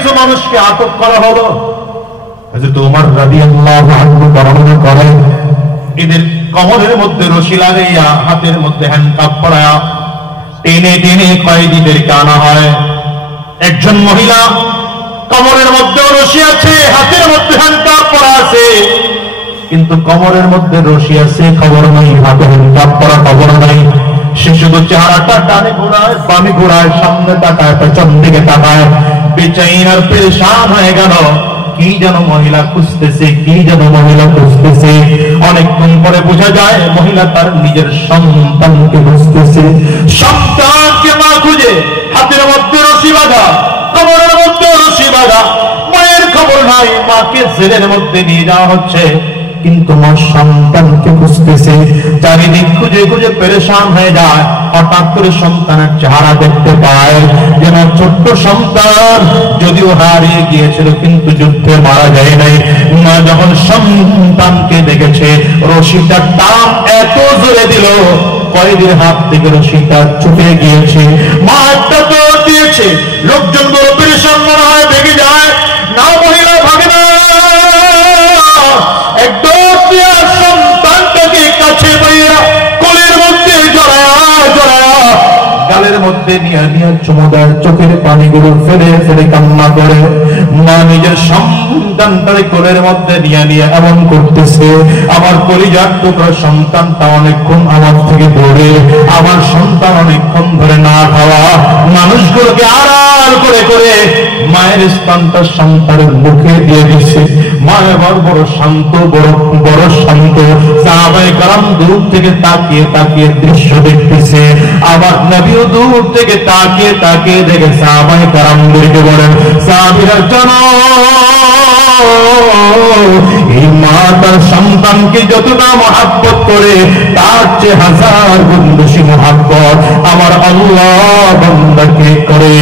কিছু মানুষকে আটক করা হলো। হযরত ওমর রাদিয়াল্লাহু আনহু বর্ণনা করেন, এদের কমরের মধ্যে রশি লাগাইয়া হাতের মধ্যে হ্যান্ডকাপ পরায়া টেনে টেনে কয়েদিদেরকে আনা হয়। একজন মহিলা কমরের মধ্যে রশি আছে, হাতের মধ্যে হ্যান্ডকাপ পরা আছে, কিন্তু কমরের মধ্যে রশি আছে, খবর নাই, হাতে হ্যান্ডকাপ পরা খবর নাই। সে শুধু চেহারাটা ডানে ঘোরায় বামে ঘোরায়, সামনে তাকায় পেছন দিকে তাকায়, বেচাইন আর পেরেশান হয়ে গেল। কি যেন মহিলা খুঁজতেছে, কি যেন মহিলা খুঁজতেছে। অনেকক্ষণ পরে বোঝা যায় মহিলা তার নিজের সন্তানকে খুঁজতেছে। সন্তানকে মা খুঁজে, হাতের মধ্যে রশি বাঁধা, কমরের মধ্যে রশি বাঁধা, মায়ের খবর নাই, মাকে জেলের মধ্যে নিয়ে যাওয়া হচ্ছে, কিন্তু মা সন্তানকে খুঁজতেছে। চারিদিক খুঁজে খুঁজে পেরেশান হয়ে যায়। হঠাৎ করে সন্তানের চেহারা দেখতে পায়, যেন ছোট্ট সন্তান যদিও হারিয়ে গিয়েছিল কিন্তু যুদ্ধে মারা যায় নাই। মা যখন সন্তানকে দেখেছে, রশিটা টান এত জোরে দিল, কয়েদির হাত থেকে রশিটা ছুটে গিয়েছে। মা একটা দৌড় দিয়েছে, লোকজন বড় পেরেশান মনে হয়, ভেঙে যায়। না, মহিলা ভাগে না, একদম সন্তানটাকে কাছে পাইয়া কোলের মধ্যে জড়ায়া জড়ায়া গালের মধ্যে নিয়ে নিয়ে চুমু দেয়, চোখের পানিগুলো ফেলে ফেলে কান্না করে। মা নিজের সন্তানটাকে কোলের মধ্যে নিয়ে নিয়ে এমন করতেছে, আমার কলিজার টুকরা সন্তানটা অনেকক্ষণ আমার থেকে দূরে, আমার সন্তান অনেকক্ষণ ধরে না খাওয়া, মানুষগুলোকে আড়াল করে করে মায়ের স্তনটা সন্তানের মুখে দিয়ে দিচ্ছে। মা এবার বড় শান্ত, বড় শান্ত। সাহাবায়ে কেরাম দূর থেকে তাকিয়ে তাকিয়ে দৃশ্য দেখতেছে। আবার নবীও দূর থেকে তাকিয়ে তাকিয়ে দেখে সাহাবায়ে কেরামদেরকে বলেন, সাহাবীরা জানো, এই মা তার সন্তানকে যতটা মহাব্বত করে, তার চেয়ে হাজার গুণ বেশি মহাব্বত আমার আল্লাহ বান্দাকে করে।